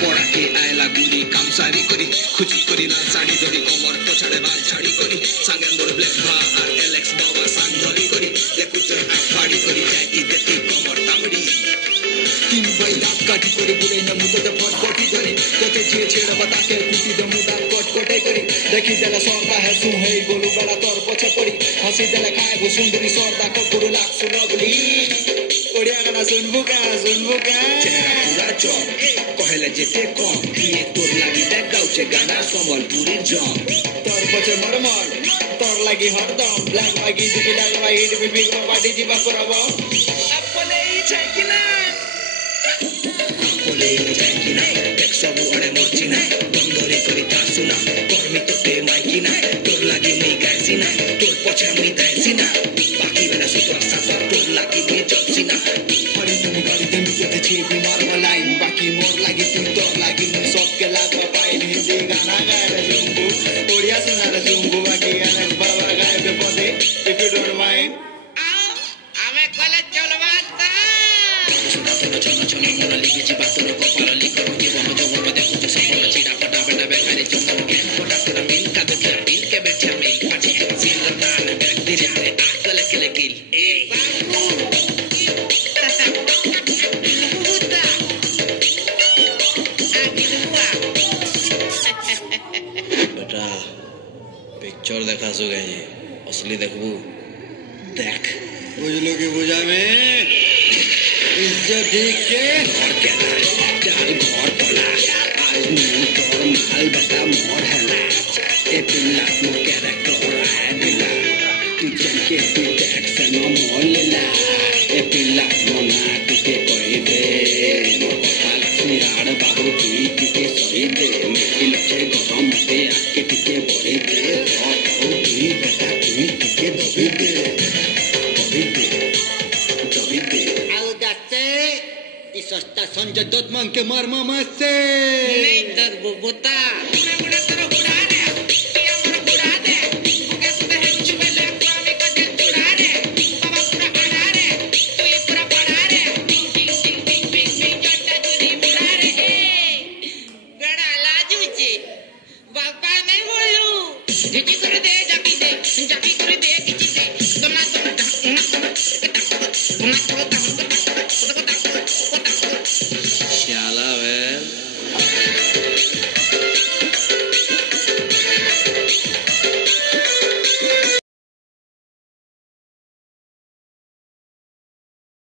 পড়াকে আয়লা গুড়ি কামসারি করি খুচি করি লাল শাড়ি ধরি কোমর পোছাড়ে বাল ছাড়ি করি সাঙ্গে মোর ব্ল্যাক ভা আর এলেক্স বাবা সাং ধরি করি দেখুছ ফাড়ি করি যাইতি দেখি কোমর তামড়ি তিন ভাই দাঁত কাটি করে বুড়ে না মুদতে ফটফটি ধরি তোতে যে ছেড়বা তাকে কুটি দমু দাঁত কটকটে করি দেখি দেলা সরদা হে সু হেই গোলু বেলা তোর পছে পড়ি হাসি দেলা খায় গো সুন্দরী সরদা কপুরু লাগ সুনগলি ওড়িয়া গানা শুনবু কা চেহারা চক কহেলে যেতে কম দিয়ে তোর লাগি দেখাউছে গানা সম্বলপুরীর জম তোর পছে মরমর তোর লাগি হরদম ব্ল্যাক লাগি দিবি লাগবা হিট বিবি পার্টি দিবা করব আপনে চাই কিনা দেখ সবু অড়ে মরছি না বন্দরে করি তা শুনা কর্মী তোতে মাইকি না তোর লাগি মুই গাইছি না তোর পছে মুই দাইছি না বাকি বেলা সুতর সাতর তোর লাগি মুই জপছি না হরি তুমি গাড়ি দেমি যেতেছি বিমার লাইন বাকি মোর লাগি তুই তোর লাগি মুই সবকে লাগবা পাইন হিন্দি গানা গায়ে জুম্বু ওড়িয়া শোনা রে জুম্বু বাকি গানা বাবা গায়ে পদে ইফ ইউ ডোন্ট মাইন্ড আমি কলেজ চলবা চলো চলো মোরা লিখেছি বাতর কপাল লিখো জীবন জগৎ দেখো তো সফল চিরা ফটা বেটা বেকারে চন্দন জ্ঞান ফটা ফটা মিল কাবে মিল কে বেচা মিল পাটি সিল দান ব্যাক দিলে আরে আকলে কেলে কিল এ बेटा पिक्चर देखा सो गए असली देखबू देख बुझलो कि बुझा में इज्जत ठीक के और क्या चाल घर पला आज नील तोर माल बता मोर हला ए पिल्ला मो कैरेक्टर है दिला तू चल के तू देख सनो मोल ला ए पिल्ला मना तुके कोई दे मोर कथा लक्ष्मी राड बाबू की तुके सोई दे मेरी लचे गरम मते आके तुके बोली दे ओ की बेटा तू तुके दबी दे सस्ता संजय दत्त मांग के मार मामा से नहीं दर बुबुता मैं बुढ़ा तेरा बुढ़ा दे किया मोरा बुढ़ा दे ओके सुबह है चुबले कामे का दिल बुढ़ा दे बाबा पूरा बढ़ा रे तू ये पूरा बढ़ा रे टिंग टिंग टिंग टिंग टिंग टिंग जट्टा तुरी बुढ़ा रे गड़ा लाजू जी बाबा नहीं बोलू जिजी करे दे जाकी करे दे किसी से तुम ना